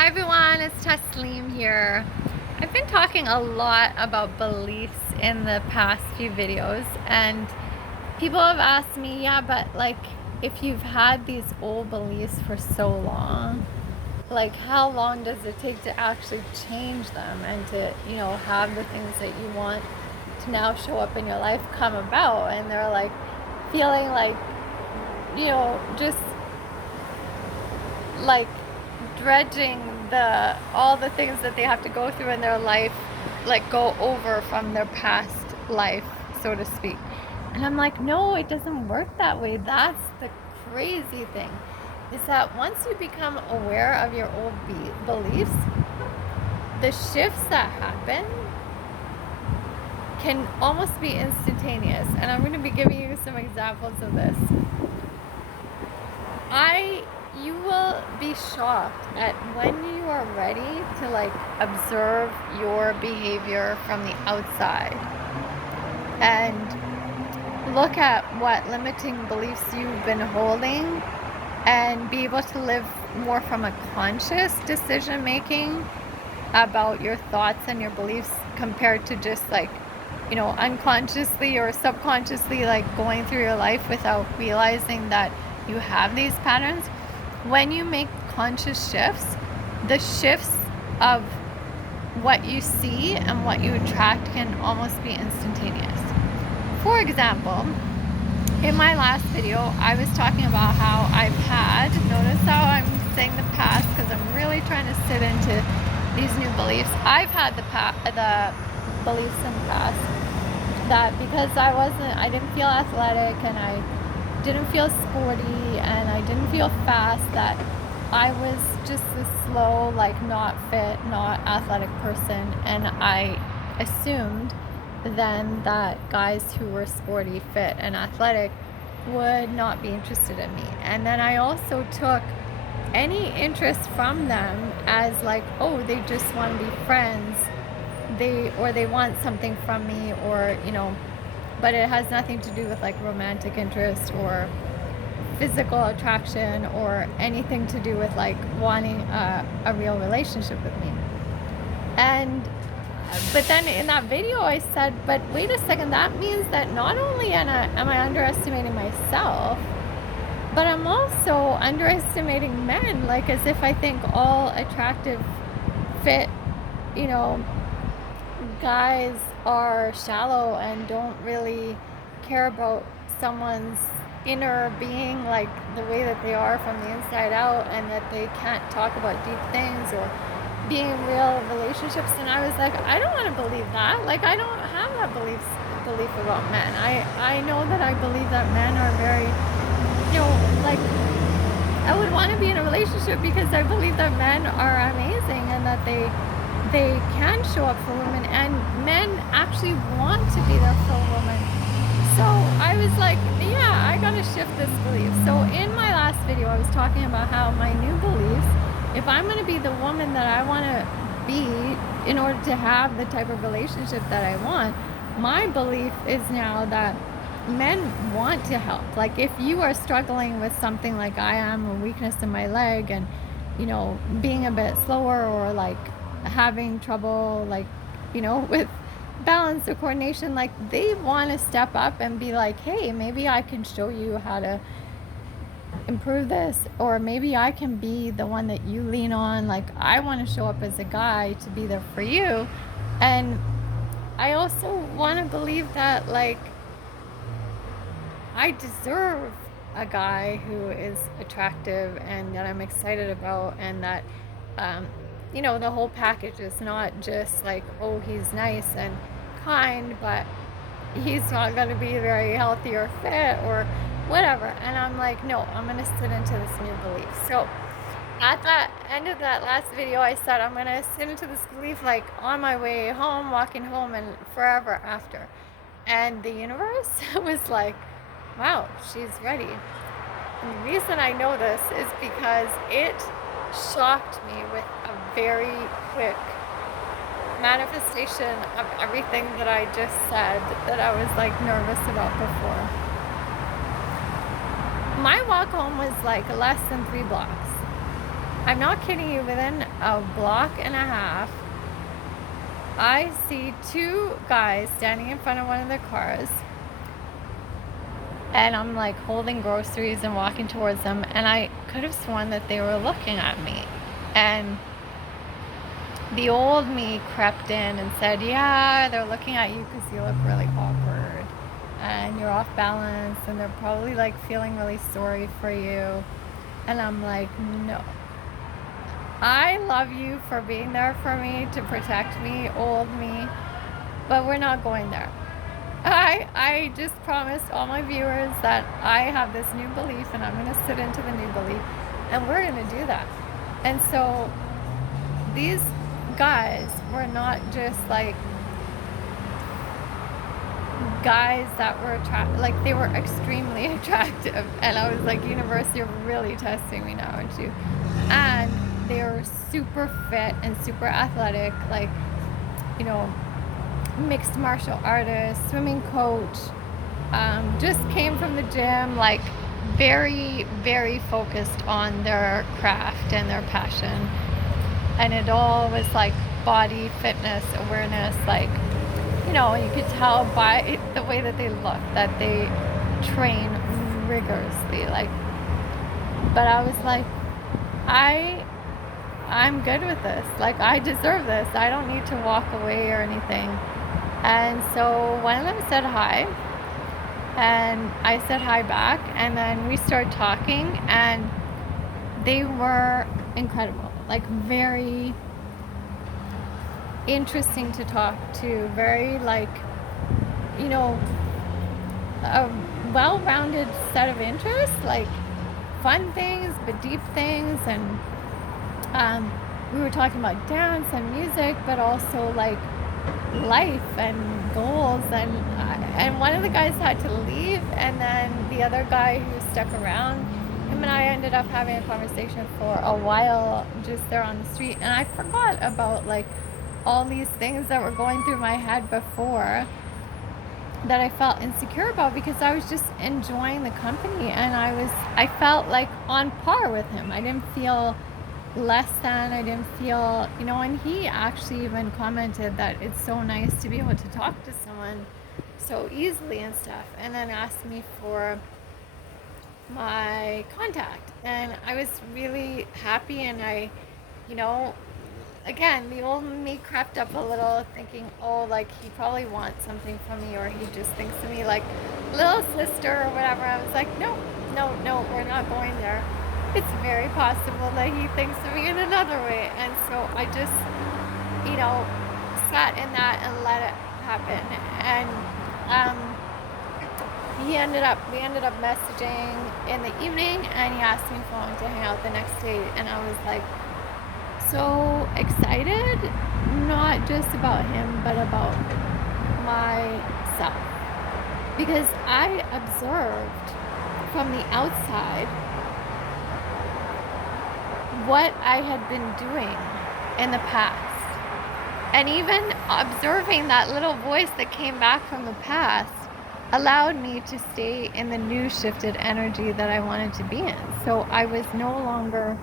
Hi everyone, it's Tasleem here. I've been talking a lot about beliefs in the past few videos, and people have asked me, yeah, but like if you've had these old beliefs for so long, like how long does it take to actually change them and to, have the things that you want to now show up in your life come about? And they're like feeling like, just like dredging all the things that they have to go through in their life, like go over from their past life, so to speak. And I'm like, no, it doesn't work that way. That's the crazy thing, is that once you become aware of your old beliefs, the shifts that happen can almost be instantaneous. And I'm going to be giving you some examples of this. You will be shocked at when you are ready to like observe your behavior from the outside and look at what limiting beliefs you've been holding and be able to live more from a conscious decision making about your thoughts and your beliefs compared to just like, unconsciously or subconsciously like going through your life without realizing that you have these patterns. When you make conscious shifts, the shifts of what you see and what you attract can almost be instantaneous. For example, in my last video, I was talking about how notice how I'm saying the past because I'm really trying to sit into these new beliefs. I've had the beliefs in the past that because I didn't feel athletic and I didn't feel sporty and I didn't feel fast, that I was just a slow, like not fit, not athletic person, and I assumed then that guys who were sporty, fit, and athletic would not be interested in me. And then I also took any interest from them as like, oh, they just want to be friends, they want something from me, or but it has nothing to do with like romantic interest or physical attraction or anything to do with like wanting a real relationship with me. And but then in that video I said, but wait a second, that means that not only am I underestimating myself, but I'm also underestimating men, like as if I think all attractive, fit, guys are shallow and don't really care about someone's inner being, like the way that they are from the inside out, and that they can't talk about deep things or being in real relationships. And I was like, I don't want to believe that. Like, I don't have that belief about men. I know that I believe that men are very, like, I would want to be in a relationship because I believe that men are amazing and that they can show up for women, and men actually want to be there for a woman. So I was like, yeah, I gotta shift this belief. So in my last video, I was talking about how my new beliefs, if I'm gonna be the woman that I wanna be in order to have the type of relationship that I want, my belief is now that men want to help. Like if you are struggling with something like I am, a weakness in my leg, and being a bit slower, or like having trouble, like with balance or coordination, like they want to step up and be like, hey, maybe I can show you how to improve this, or maybe I can be the one that you lean on. Like I want to show up as a guy to be there for you. And I also want to believe that like I deserve a guy who is attractive and that I'm excited about, and that the whole package is not just like, oh, he's nice and kind, but he's not going to be very healthy or fit or whatever. And I'm like, no, I'm going to sit into this new belief. So at the end of that last video, I said I'm going to sit into this belief like on my way home, walking home, and forever after. And the universe was like, wow, she's ready. And the reason I know this is because it shocked me with a very quick manifestation of everything that I just said that I was like nervous about before. My walk home was like less than 3 blocks. I'm not kidding you, within a block and a half, I see two guys standing in front of one of their cars, and I'm like holding groceries and walking towards them, and I could have sworn that they were looking at me. And the old me crept in and said, yeah, they're looking at you because you look really awkward and you're off balance, and they're probably like feeling really sorry for you. And I'm like, no, I love you for being there for me to protect me, old me, but we're not going there. I just promised all my viewers that I have this new belief, and I'm going to sit into the new belief, and we're going to do that. And so these guys were not just like guys that were like they were extremely attractive, and I was like, universe, you're really testing me now, aren't you? And they were super fit and super athletic, like, you know, mixed martial artist, swimming coach, just came from the gym, like very, very focused on their craft and their passion. And it all was like body fitness awareness, like, you know, you could tell by the way that they look that they train rigorously. Like, but I was like, I'm good with this. Like, I deserve this. I don't need to walk away or anything. And so one of them said hi, and I said hi back, and then we started talking, and they were incredible, like very interesting to talk to, very like, you know, a well-rounded set of interests, like fun things but deep things. And we were talking about dance and music, but also like life and goals. And one of the guys had to leave, and then the other guy who stuck around, him and I ended up having a conversation for a while just there on the street. And I forgot about like all these things that were going through my head before that I felt insecure about, because I was just enjoying the company, and I felt like on par with him. I didn't feel less than, I didn't feel, you know. And he actually even commented that it's so nice to be able to talk to someone so easily and stuff, and then asked me for my contact. And I was really happy, and I, you know, again, the old me crept up a little, thinking, oh, like he probably wants something from me, or he just thinks of me like little sister or whatever. I was like, no, no, no, we're not going there. It's very possible that he thinks of me in another way. And so I just, you know, sat in that and let it happen. And we ended up messaging in the evening, and he asked me if I wanted to hang out the next day. And I was like, so excited, not just about him, but about myself, because I observed from the outside what I had been doing in the past, and even observing that little voice that came back from the past allowed me to stay in the new shifted energy that I wanted to be in. So I was no longer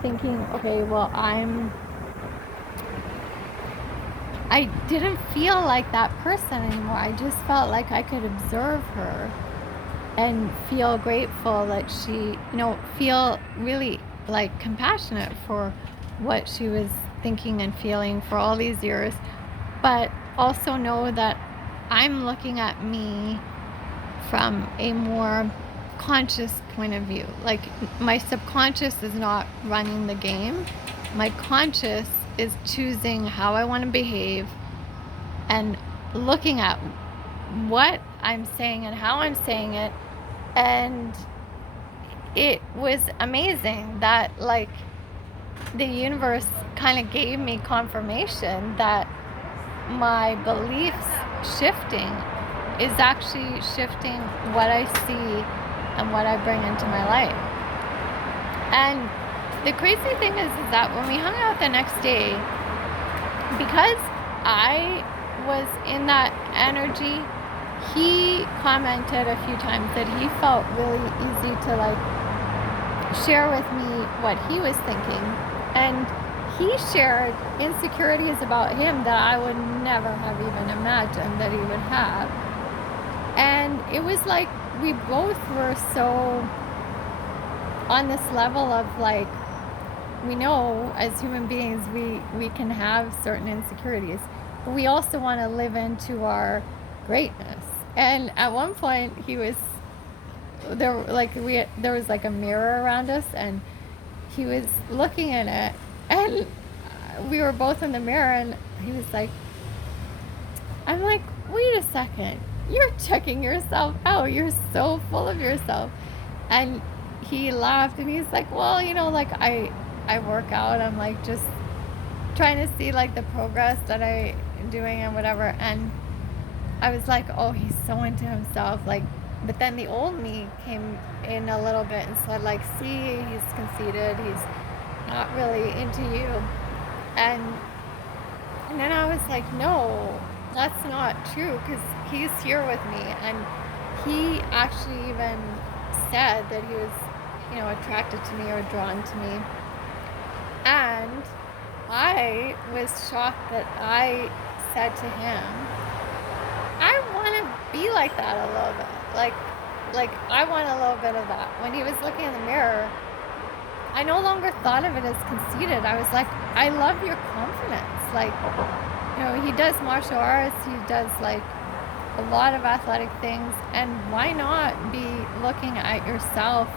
thinking, okay, well, I didn't feel like that person anymore. I just felt like I could observe her and feel grateful that she, you know, feel really like compassionate for what she was thinking and feeling for all these years, but also know that I'm looking at me from a more conscious point of view. Like, my subconscious is not running the game. My conscious is choosing how I want to behave and looking at what I'm saying and how I'm saying it. And it was amazing that, like, the universe kind of gave me confirmation that my beliefs shifting is actually shifting what I see and what I bring into my life. And the crazy thing is that when we hung out the next day, because I was in that energy, he commented a few times that he felt really easy to like share with me what he was thinking. And he shared insecurities about him that I would never have even imagined that he would have. And it was like we both were so on this level of like, we know as human beings we can have certain insecurities, but we also want to live into our greatness. And at one point he was there, like there was like a mirror around us, and he was looking in it, and we were both in the mirror, and he was like, I'm like, wait a second, you're checking yourself out, you're so full of yourself. And he laughed, and he's like, well, like I work out, I'm like just trying to see like the progress that I'm doing and whatever. And I was like, oh, he's so into himself, like. But then the old me came in a little bit and said, like, see, he's conceited, he's not really into you. And then I was like, no, that's not true, because he's here with me. And he actually even said that he was, attracted to me or drawn to me. And I was shocked that I said to him, I want to be like that a little bit. Like I want a little bit of that. When he was looking in the mirror, I no longer thought of it as conceited. I was like, I love your confidence. Like, he does martial arts, he does like a lot of athletic things, and why not be looking at yourself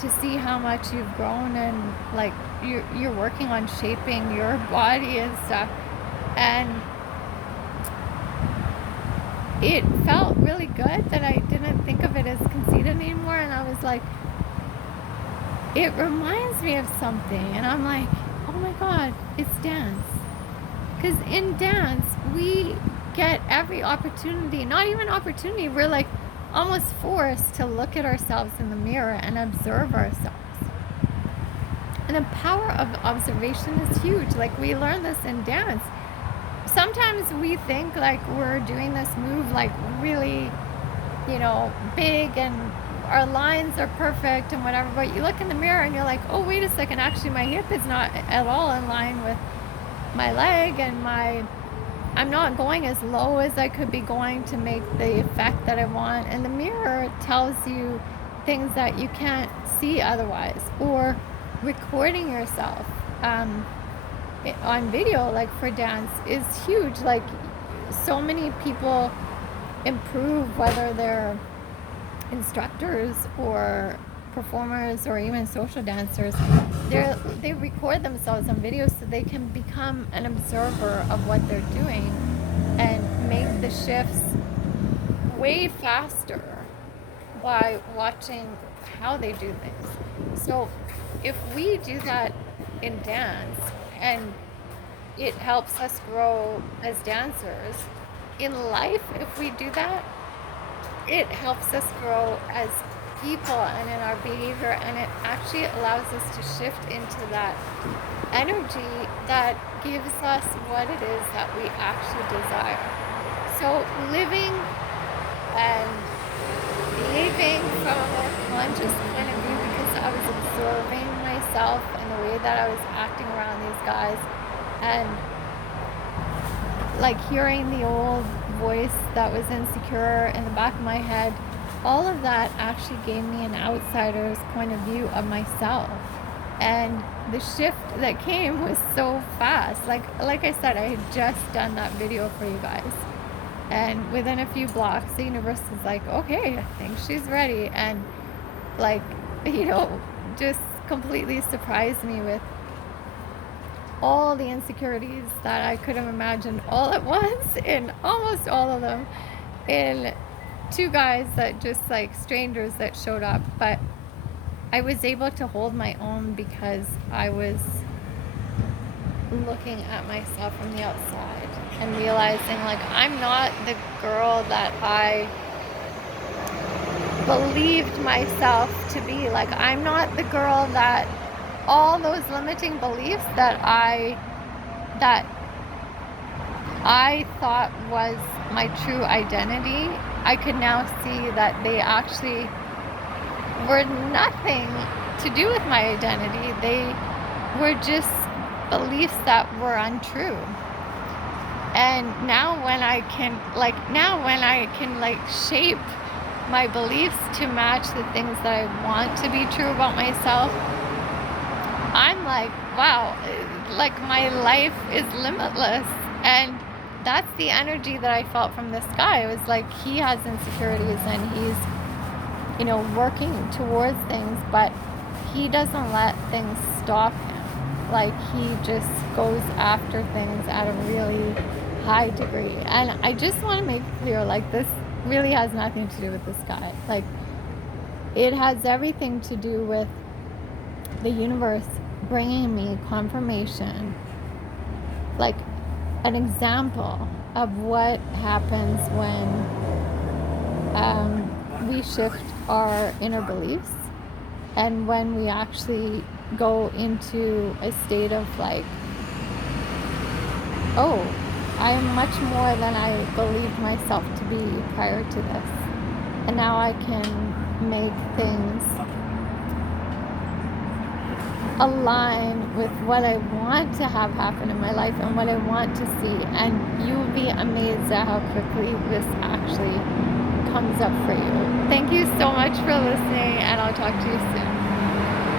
to see how much you've grown, and like you're working on shaping your body and stuff. And it felt really good that I didn't think of it as conceited anymore. And I was like, it reminds me of something. And I'm like, oh my God, it's dance. Because in dance, we get every opportunity, not even opportunity, we're like almost forced to look at ourselves in the mirror and observe ourselves. And the power of observation is huge. Like, we learn this in dance. Sometimes we think like we're doing this move like really, big, and our lines are perfect and whatever, but you look in the mirror and you're like, oh, wait a second, actually my hip is not at all in line with my leg, and I'm not going as low as I could be going to make the effect that I want. And the mirror tells you things that you can't see otherwise. Or recording yourself on video, like for dance, is huge. Like, so many people improve, whether they're instructors or performers or even social dancers. They record themselves on video so they can become an observer of what they're doing and make the shifts way faster by watching how they do things. So if we do that in dance, and it helps us grow as dancers, in life, if we do that, it helps us grow as people and in our behavior, and it actually allows us to shift into that energy that gives us what it is that we actually desire. So living and behaving from a more conscious point of view, because I was observing myself and the way that I was acting around these guys, and like hearing the old voice that was insecure in the back of my head, all of that actually gave me an outsider's point of view of myself. And the shift that came was so fast. Like I said, I had just done that video for you guys, and within a few blocks the universe was like, okay, I think she's ready. And like, just completely surprised me with all the insecurities that I could have imagined all at once, in almost all of them, in two guys that just like strangers that showed up. But I was able to hold my own because I was looking at myself from the outside and realizing, like, I'm not the girl that I believed myself to be. Like, I'm not the girl that all those limiting beliefs that I thought was my true identity, I could now see that they actually were nothing to do with my identity. They were just beliefs that were untrue. And now when I can shape my beliefs to match the things that I want to be true about myself, I'm like, wow, like my life is limitless. And that's the energy that I felt from this guy. It was like he has insecurities and he's, working towards things, but he doesn't let things stop him. Like he just goes after things at a really high degree. And I just want to make it clear, like, this really has nothing to do with this guy. Like, it has everything to do with the universe bringing me confirmation, like an example of what happens when we shift our inner beliefs, and when we actually go into a state of like, oh, I am much more than I believed myself to be prior to this. And now I can make things align with what I want to have happen in my life and what I want to see. And you will be amazed at how quickly this actually comes up for you. Thank you so much for listening, and I'll talk to you soon.